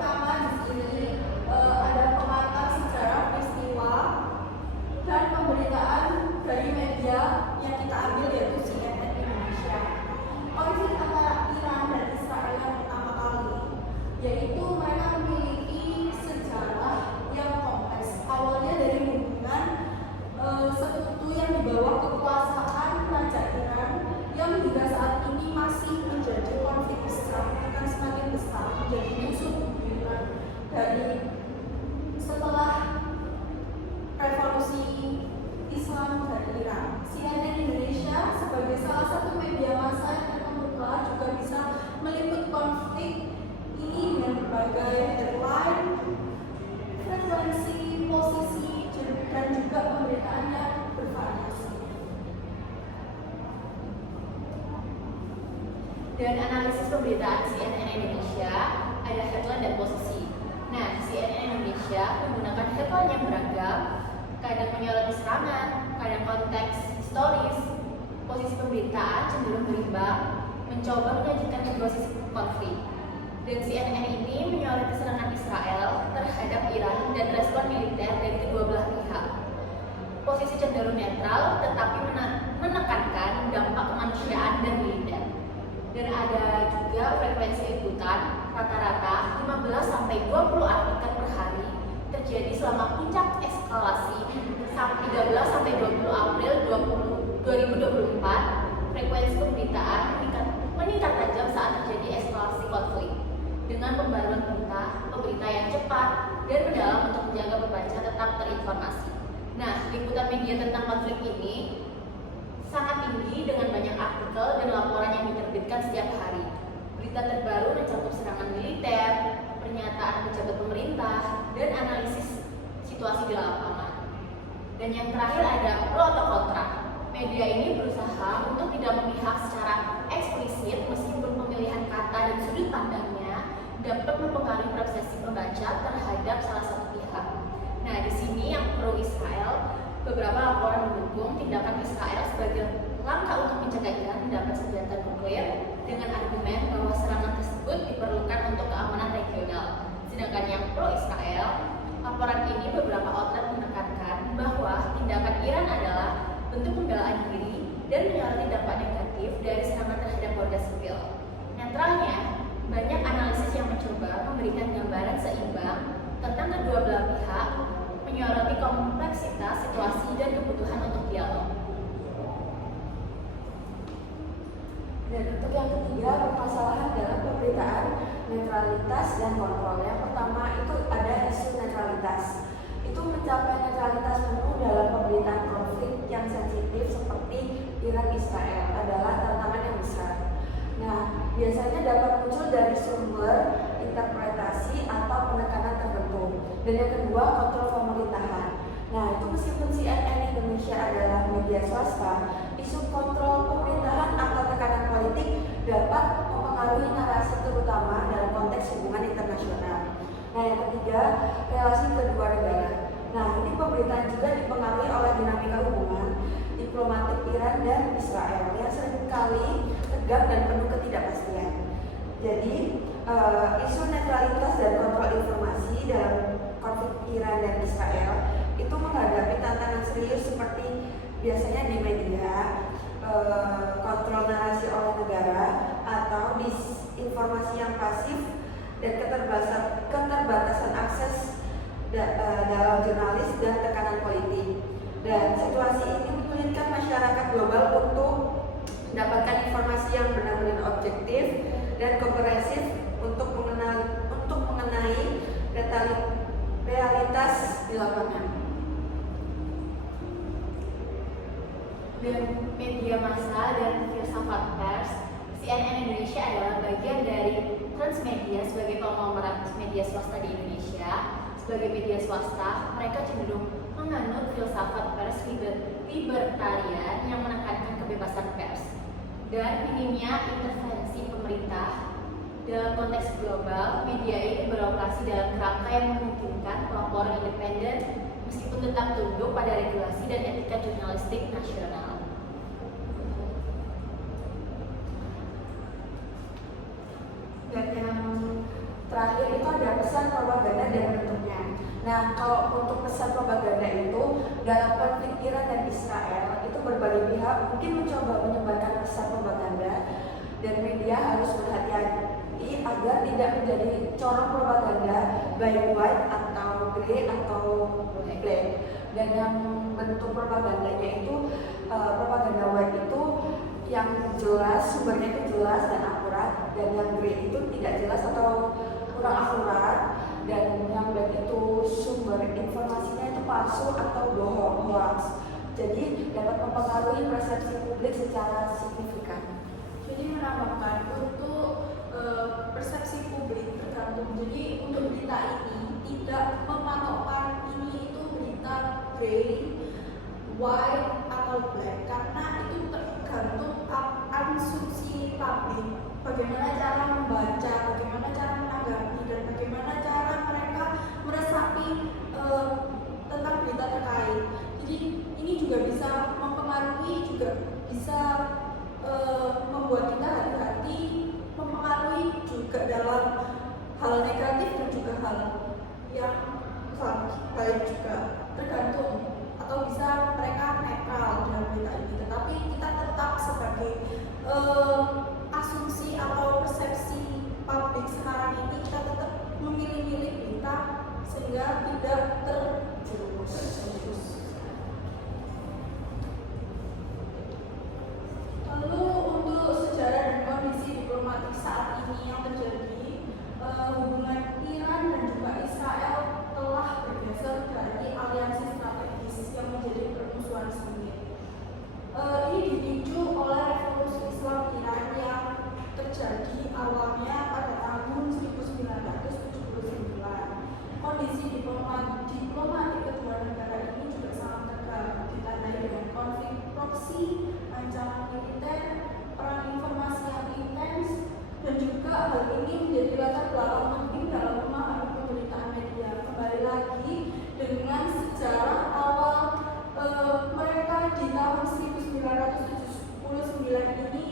pertama di sini ada pengantar sejarah peristiwa dan pemberitaan dari media yang kita ambil yaitu CNN Indonesia. Konflik antara Iran dan Israel yang pertama kali, yaitu mereka memiliki sejarah yang kompleks. Awalnya dari hubungan sekutu yang di bawah kekuasaan Raja Iran yang hingga saat ini masih menjadi konflik besar, akan semakin besar menjadi musuh bebuyutan dari setelah revolusi Islam dari Iran. CNN Indonesia sebagai salah satu media massa yang terkemuka juga bisa meliput konflik ini dengan berbagai headline, frekuensi, posisi, dan juga pemberitaan yang bervariasi. Dan analisis pemberitaan CNN Indonesia ada headline dan posisi. Nah, CNN Indonesia menggunakan headline yang beragam, kadang menyoroti serangan, kadang konteks historis. Posisi pemberitaan cenderung berimbang, mencoba menyajikan kedua sisi konflik. Dan CNN ini menyoroti serangan Israel terhadap Iran dan respon militer dari kedua belah pihak. Posisi cenderung netral, tetapi menekankan dampak kemanusiaan dan militer. Dan ada juga frekuensi liputan, rata-rata 15-20 artikel per hari terjadi selama puncak eskalasi 13-20 April 2024. Frekuensi pemberitaan meningkat tajam saat terjadi eskalasi konflik dengan pembaruan berita yang cepat dan mendalam untuk menjaga pembaca tetap terinformasi. Nah, liputan media tentang konflik ini sangat tinggi dengan banyak artikel dan laporan yang diterbitkan setiap hari. Berita terbaru mencakup serangan militer, pernyataan pejabat pemerintah, dan analisis situasi di lapangan. Dan yang terakhir ada pro atau kontra. Media ini berusaha untuk tidak memihak secara eksplisit meskipun pemilihan kata dan sudut pandangnya dapat mempengaruhi persepsi pembaca terhadap salah satu pihak. Nah, di sini yang pro Israel, beberapa laporan mendukung tindakan Israel sebagai langkah untuk mencegah Iran mendapat senjata nuklir dengan argumen bahwa serangan tersebut diperlukan untuk keamanan regional. Sedangkan yang pro Israel, laporan ini beberapa outlet menekankan bahwa tindakan Iran adalah bentuk pembelaan diri dan menyoroti dampak negatif dari serangan terhadap warga sipil. Netralnya, banyak analisis yang mencoba memberikan gambaran seimbang tentang kedua belah pihak, menyoroti kompleksitas situasi dan kebutuhan untuk dialog. Dan untuk yang ketiga, permasalahan dalam pemberitaan, netralitas dan kontrol. Yang pertama itu ada isu netralitas. Itu mencapai netralitas penuh dalam pemberitaan konflik yang sensitif seperti Iran-Israel adalah tantangan yang besar. Nah, biasanya dapat muncul dari sumber interpretasi atau penekanan tertentu. Dan yang kedua, kontrol pemerintahan. Nah, itu meskipun CNN Indonesia adalah media swasta, isu kontrol pemerintahan atau tekanan politik dapat mempengaruhi narasi terutama dalam konteks hubungan internasional. Nah, yang ketiga, relasi kedua negara. Nah, ini pemberitaan juga dipengaruhi oleh dinamika hubungan diplomatik Iran dan Israel yang seringkali tegang dan penuh ketidakpastian. Jadi, isu netralitas dan kontrol informasi dalam konflik Iran dan Israel itu menghadapi tantangan serius seperti biasanya di media, kontrol narasi oleh negara, atau disinformasi yang pasif dan keterbatasan akses dalam jurnalis dan tekanan politik. Dan situasi ini menyulitkan masyarakat global untuk mendapatkan informasi yang benar-benar objektif dan komprehensif untuk mengenai realitas di lapangan. Dan media massa dan filsafat pers, CNN Indonesia adalah bagian dari Transmedia sebagai konglomerat media swasta di Indonesia. Sebagai media swasta, mereka cenderung menganut filsafat pers libertarian yang menekankan kebebasan pers dan minimnya intervensi pemerintah. Dalam konteks global, media ini beroperasi dalam kerangka yang memungkinkan pelaporan independen meskipun tetap tunduk pada regulasi dan etika jurnalistik nasional. Dan yang terakhir itu ada pesan propaganda dan bentuknya. Nah, kalau untuk pesan propaganda itu dalam konflik Iran dan Israel itu berbagai pihak mungkin mencoba menyebarkan pesan propaganda dan media harus berhati-hati agar tidak menjadi corong propaganda baik white atau grey atau black. Dan yang bentuk propagandanya itu propaganda white itu yang jelas, sumbernya itu jelas dan akurat, dan yang grey itu tidak jelas atau kurang akurat, dan yang black itu sumber informasinya itu palsu atau bohong, hoax. Jadi dapat mempengaruhi persepsi publik secara signifikan. Jadi menambahkan untuk persepsi publik tergantung. Jadi untuk berita ini tidak mematokkan ini itu berita grey, white atau black, karena itu tergantung asumsi publik. Bagaimana cara membaca, bagaimana cara menanggapi, dan bagaimana cara mereka meresapi tentang berita terkait. Jadi ini juga bisa mempengaruhi, juga bisa membuat kita hati-hati, mempengaruhi juga dalam hal negatif dan juga hal yang baik juga, tergantung, atau bisa mereka netral dalam berita ini. Tetapi kita tetap sebagai asumsi atau persepsi publik sekarang ini, kita tetap memilih-milih berita sehingga tidak terjerumus. Lalu untuk sejarah dan kondisi diplomatik saat ini yang terjadi, hubungan Iran dan juga Israel telah bergeser dari aliansi strategis yang menjadi permusuhan sengit. Ini dipicu oleh revolusi Islam Iran yang terjadi awalnya pada tahun 1979. Kondisi diplomatik kedua negara ini juga sangat tegang, ditandai dengan konflik proksi, ancaman militer, perang informasi yang intens, dan juga hal ini menjadi latar belakang penting dalam memahami pemberitaan media. Kembali lagi dengan sejarah awal mereka di tahun 1979 ini,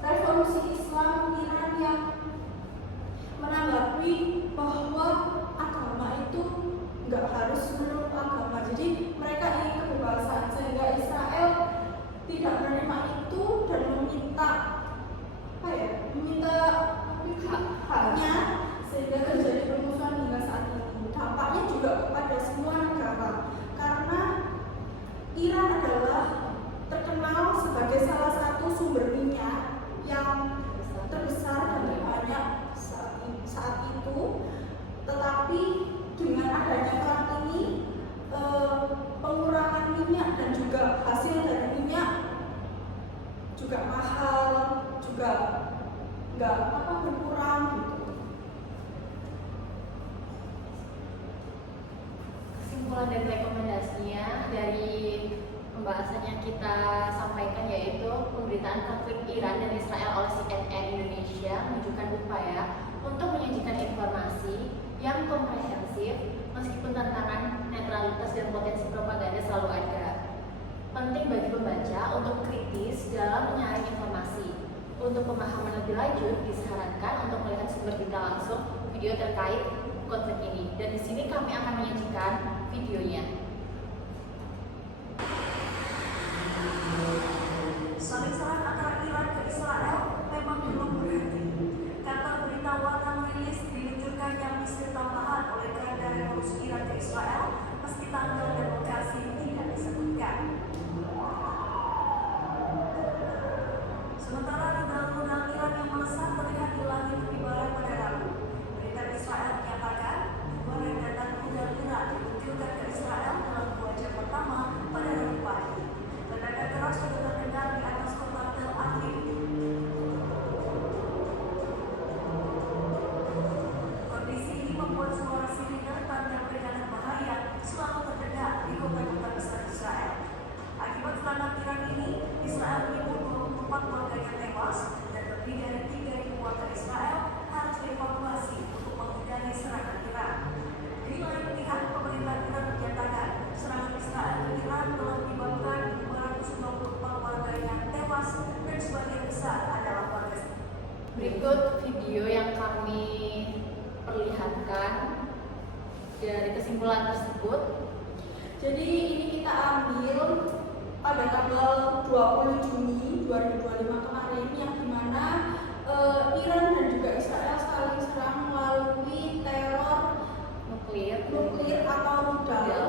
revolusi Islam Iran yang menanggapi bahwa agama itu nggak harus menurut agama. Jadi mereka ingin kebebasan, sehingga Israel tidak menerima itu dan meminta haknya, sehingga terjadi permusuhan hingga saat ini. Dampaknya juga kepada semua negara, karena Iran adalah terkenal sebagai salah satu sumber minyak yang terbesar dan terbanyak saat itu. Tetapi dengan adanya perang ini, pengurangan minyak dan juga hasil dari minyak juga mahal, juga nggak berkurang gitu. Kesimpulan dan rekomendasinya dari pembahasan yang kita sampaikan yaitu pemberitaan konflik Iran dan Israel oleh CNN Indonesia menunjukkan upaya untuk menyajikan informasi yang komprehensif meskipun tantangan netralitas dan potensi propaganda selalu ada. Penting bagi pembaca untuk kritis dalam menyaring informasi. Untuk pemahaman lebih lanjut disarankan untuk melihat sumber berita langsung video terkait konflik ini. Dan di sini kami akan menyajikan videonya. Saling serang antara Iran ke Israel memang belum berhenti. Kantor berita Warta merilis diluncurkannya misil tambahan oleh Kerajaan Revolusi Iran ke Israel meski tanggal dan lokasi tidak disebutkan. Sementara rudal-rudal Iran yang melesat terlihat di langit di barat pada Rabu. Militer Israel menyatakan dua rentetan rudal Iran diluncurkan ke Israel dalam 2 jam pertama pada Rabu pagi. Ledakan keras juga terdengar di atas kota Tel Aviv. Kondisi ini membuat suara sirine tanda peringatan bahaya selalu terdengar di kota-kota besar Israel. Akibat serangan Iran ini, Israel menyebut 24 warganya tewas dan lebih dari 3.000 warga Israel harus dievakuasi untuk menghindari serangan Iran. Di lain pihak, pemerintah Iran menyatakan serangan Israel ke Iran telah menyebabkan 224 warga yang tewas dan sebagian besar adalah warga. Berikut video yang kami diperlihatkan dari kesimpulan tersebut? Jadi ini kita ambil pada tanggal 20 Juni 2025 kemarin, yang dimana Iran dan juga Israel saling serang melalui teror nuklir atau rudal,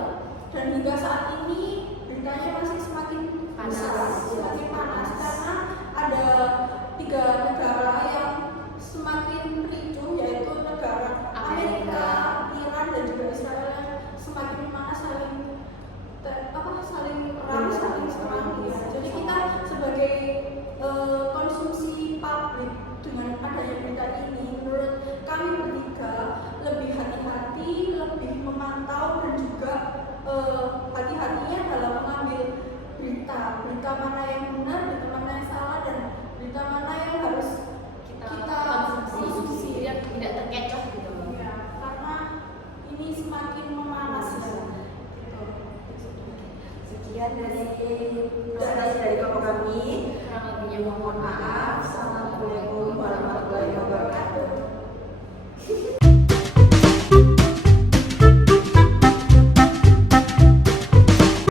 dan hingga saat ini beritanya masih semakin semakin panas karena ada 3 negara yang semakin ricuh, yaitu negara Amerika, Iran dan juga Israel yang semakin panas saling perang, saling serang ya. Jadi kita sebagai konsumsi publik dengan adanya berita ini, menurut kami bertiga lebih hati-hati, lebih memantau dan juga